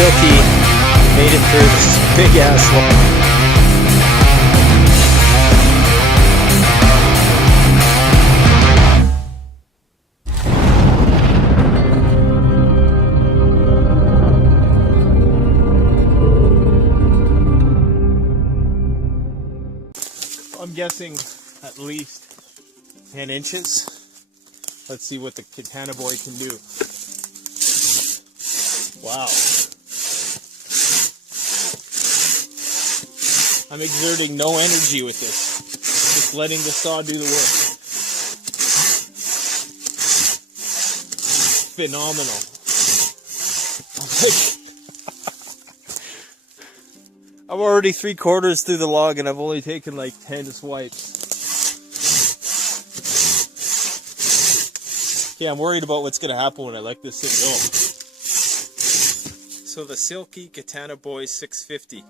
Silky made it through this big ass log. I'm guessing at least 10 inches. Let's see what the Katanaboy can do. Wow. I'm exerting no energy with this. Just letting the saw do the work. Phenomenal. I'm already 3/4 through the log and I've only taken like 10 swipes. Yeah, I'm worried about what's going to happen when I let this thing go. So the Silky Katanaboy 650.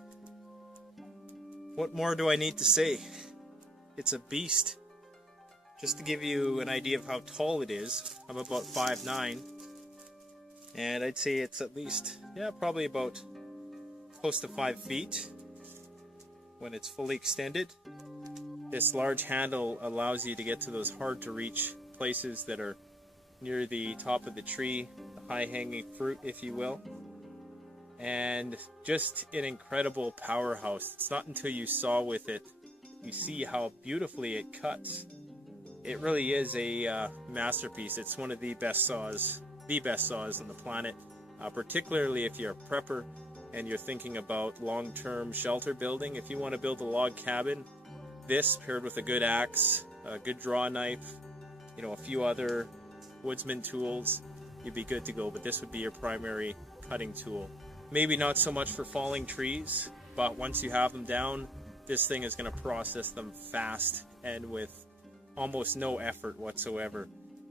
What more do I need to say? It's a beast. Just to give you an idea of how tall it is, I'm about 5'9", and I'd say it's at least, yeah, probably about close to 5 feet when it's fully extended. This large handle allows you to get to those hard to reach places that are near the top of the tree, the high hanging fruit, if you will. And just an incredible powerhouse. It's not until you saw with it, you see how beautifully it cuts. It really is a masterpiece. It's one of the best saws on the planet, particularly if you're a prepper and you're thinking about long-term shelter building. If you want to build a log cabin, this paired with a good axe, a good draw knife, you know, a few other woodsman tools, you'd be good to go. But this would be your primary cutting tool. Maybe not so much for falling trees, but once you have them down, this thing is going to process them fast and with almost no effort whatsoever.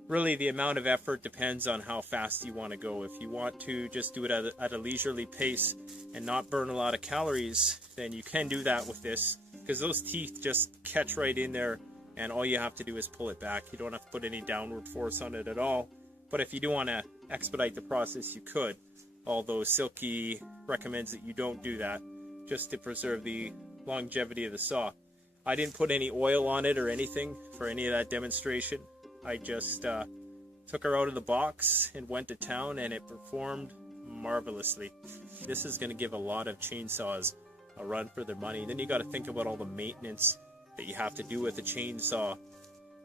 Really, the amount of effort depends on how fast you want to go. If you want to just do it at a leisurely pace and not burn a lot of calories, then you can do that with this, because those teeth just catch right in there and all you have to do is pull it back. You don't have to put any downward force on it at all. But if you do want to expedite the process, you could. Although Silky recommends that you don't do that, just to preserve the longevity of the saw. I didn't put any oil on it or anything for any of that demonstration. I just took her out of the box and went to town, and it performed marvelously. This is going to give a lot of chainsaws a run for their money. Then you got to think about all the maintenance that you have to do with a chainsaw.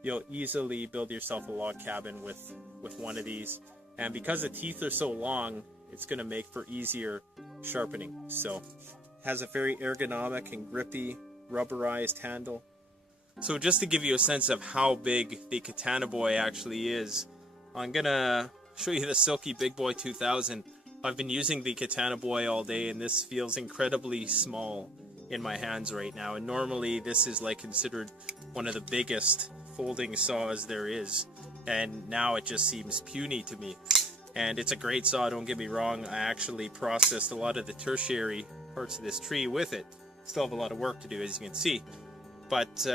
You'll easily build yourself a log cabin with one of these. And because the teeth are so long, it's going to make for easier sharpening. So it has a very ergonomic and grippy rubberized handle. So just to give you a sense of how big the Katanaboy actually is, I'm going to show you the Silky Big Boy 2000. I've been using the Katanaboy all day, and this feels incredibly small in my hands right now. And normally this is like considered one of the biggest folding saws there is. And now it just seems puny to me. And it's a great saw, don't get me wrong. I actually processed a lot of the tertiary parts of this tree with it. Still have a lot of work to do, as you can see. But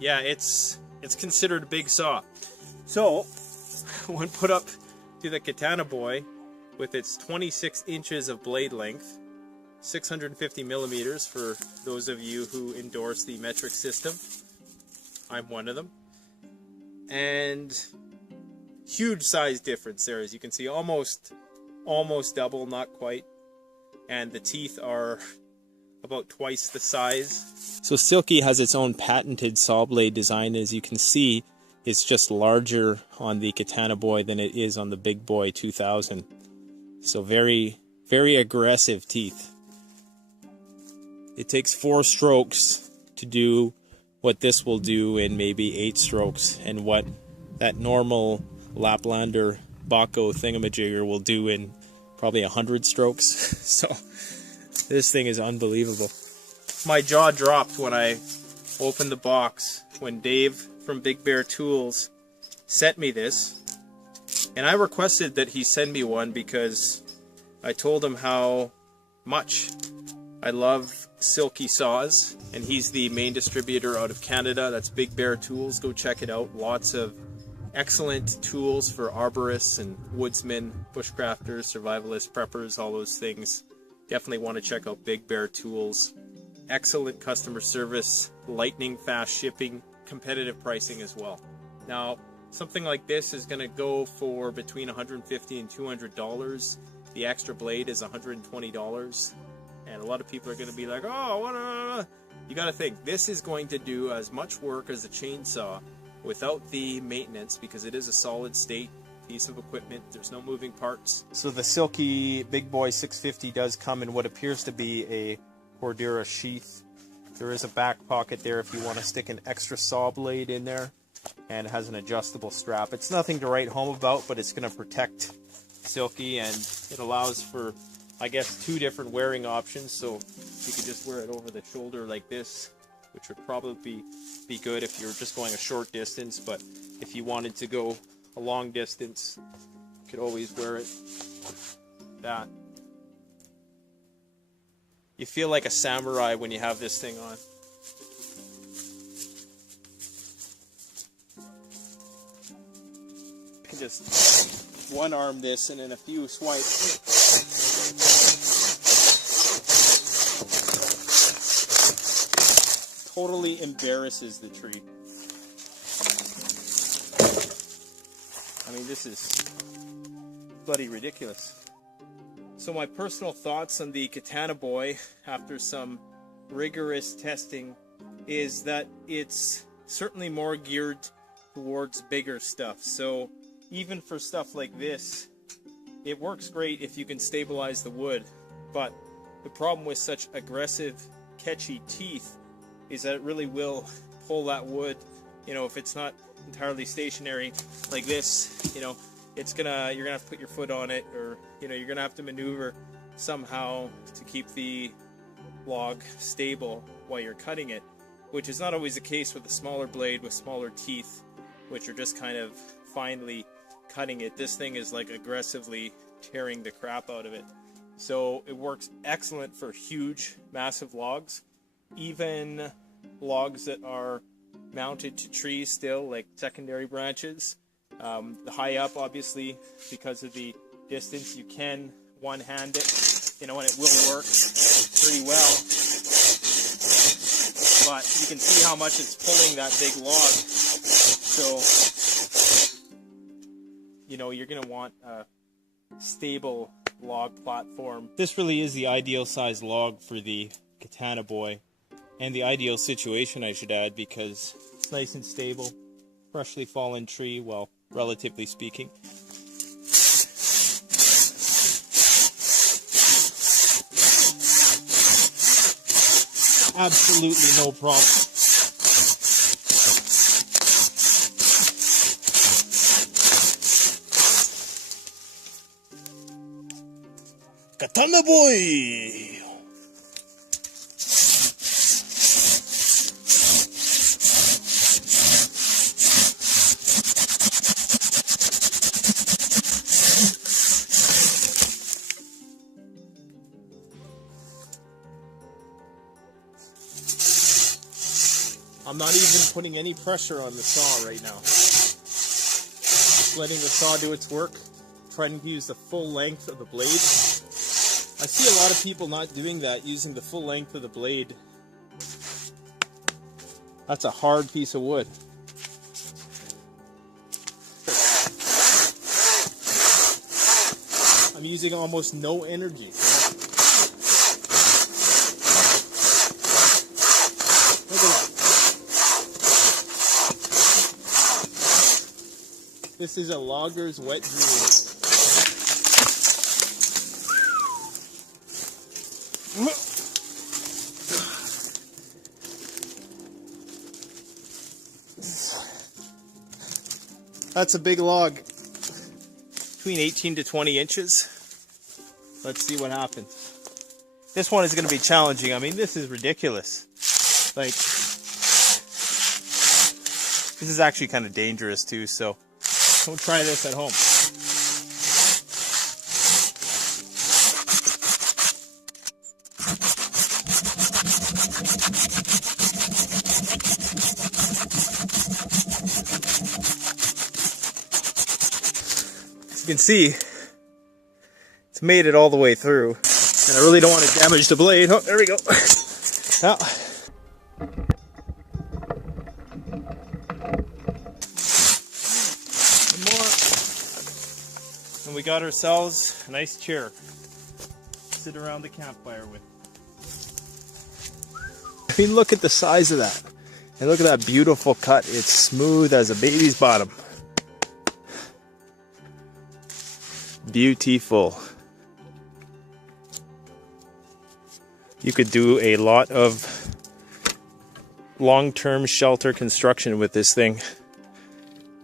yeah, it's considered a big saw. So when put up to the Katanaboy with its 26 inches of blade length, 650 millimeters for those of you who endorse the metric system. I'm one of them. And huge size difference there, as you can see, almost double, not quite. And the teeth are about twice the size. So Silky has its own patented saw blade design. As you can see, it's just larger on the Katanaboy than it is on the Big Boy 2000. So very, very aggressive teeth. It takes 4 strokes to do what this will do in maybe 8 strokes, and what that normal Laplander Baco thingamajigger will do in probably 100 strokes. So this thing is unbelievable. My jaw dropped when I opened the box when Dave from Big Bear Tools sent me this, and I requested that he send me one because I told him how much I love Silky saws, and he's the main distributor out of Canada. That's Big Bear Tools. Go check it out. Lots of excellent tools for arborists and woodsmen, bushcrafters, survivalists, preppers, all those things. Definitely want to check out Big Bear Tools. Excellent customer service, lightning fast shipping, competitive pricing as well. Now, something like this is going to go for between $150 and $200. The extra blade is $120. And a lot of people are going to be like, oh, what? You got to think, this is going to do as much work as a chainsaw without the maintenance, because it is a solid state piece of equipment. There's no moving parts. So the Silky Big Boy 650 does come in what appears to be a Cordura sheath. There is a back pocket there if you want to stick an extra saw blade in there, and it has an adjustable strap. It's nothing to write home about, but it's going to protect Silky, and it allows for, I guess, 2 different wearing options. So you could just wear it over the shoulder like this, which would probably be good if you're just going a short distance, but if you wanted to go a long distance, you could always wear it that. You feel like a samurai when you have this thing on. You can just one arm this, and in a few swipes, totally embarrasses the tree. I mean, this is bloody ridiculous. So my personal thoughts on the Katanaboy after some rigorous testing is that it's certainly more geared towards bigger stuff. So even for stuff like this, it works great if you can stabilize the wood. But the problem with such aggressive, catchy teeth is that it really will pull that wood. You know, if it's not entirely stationary like this, you know, you're gonna have to put your foot on it, or you know, you're gonna have to maneuver somehow to keep the log stable while you're cutting it, which is not always the case with a smaller blade with smaller teeth, which are just kind of finely cutting it. This thing is like aggressively tearing the crap out of it. So it works excellent for huge, massive logs, even logs that are mounted to trees still, like secondary branches. The high up, obviously, because of the distance, you can one-hand it, you know, and it will work pretty well. But you can see how much it's pulling that big log. So, you know, you're going to want a stable log platform. This really is the ideal size log for the Katanaboy, and the ideal situation, I should add, because it's nice and stable. Freshly fallen tree, well, relatively speaking. Absolutely no problem. Katanaboy! I'm not even putting any pressure on the saw right now. Just letting the saw do its work, trying to use the full length of the blade. I see a lot of people not doing that, using the full length of the blade. That's a hard piece of wood. I'm using almost no energy. Look at that. This is a logger's wet dream. That's a big log. Between 18 to 20 inches. Let's see what happens. This one is going to be challenging. I mean, this is ridiculous. Like, this is actually kind of dangerous too, so don't try this at home. As you can see, it's made it all the way through, and I really don't want to damage the blade. Oh, there we go. Now, one more, and we got ourselves a nice chair to sit around the campfire with. I mean, look at the size of that, and look at that beautiful cut. It's smooth as a baby's bottom. Beautiful. You could do a lot of long-term shelter construction with this thing.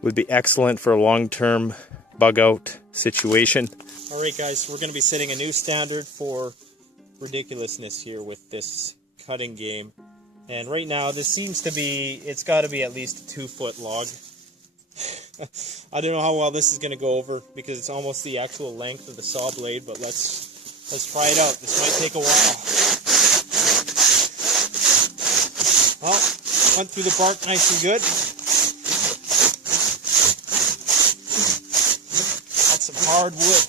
Would be excellent for a long-term bug out situation. Alright guys, we're going to be setting a new standard for ridiculousness here with this cutting game. And right now this seems to be, it's got to be at least a 2-foot log. I don't know how well this is going to go over because it's almost the actual length of the saw blade, but let's try it out. This might take a while. Well, went through the bark nice and good. That's some hard wood.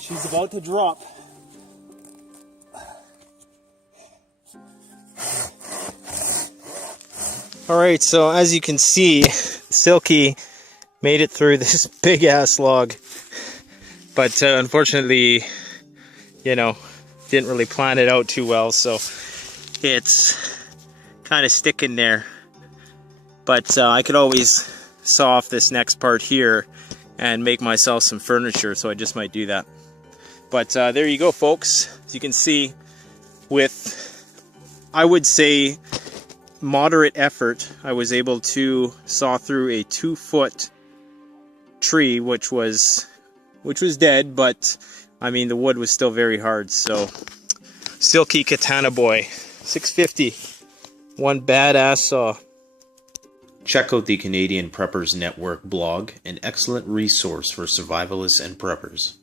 She's about to drop. Alright, so as you can see, Silky made it through this big ass log. But unfortunately, you know, didn't really plan it out too well, so it's kind of sticking there. But I could always saw off this next part here and make myself some furniture, so I just might do that. But there you go, folks. As you can see, with, I would say, moderate effort, I was able to saw through a 2-foot tree, which was dead, but I mean the wood was still very hard. So, Silky Katanaboy, 650, one badass saw. Check out the Canadian Preppers Network blog, an excellent resource for survivalists and preppers.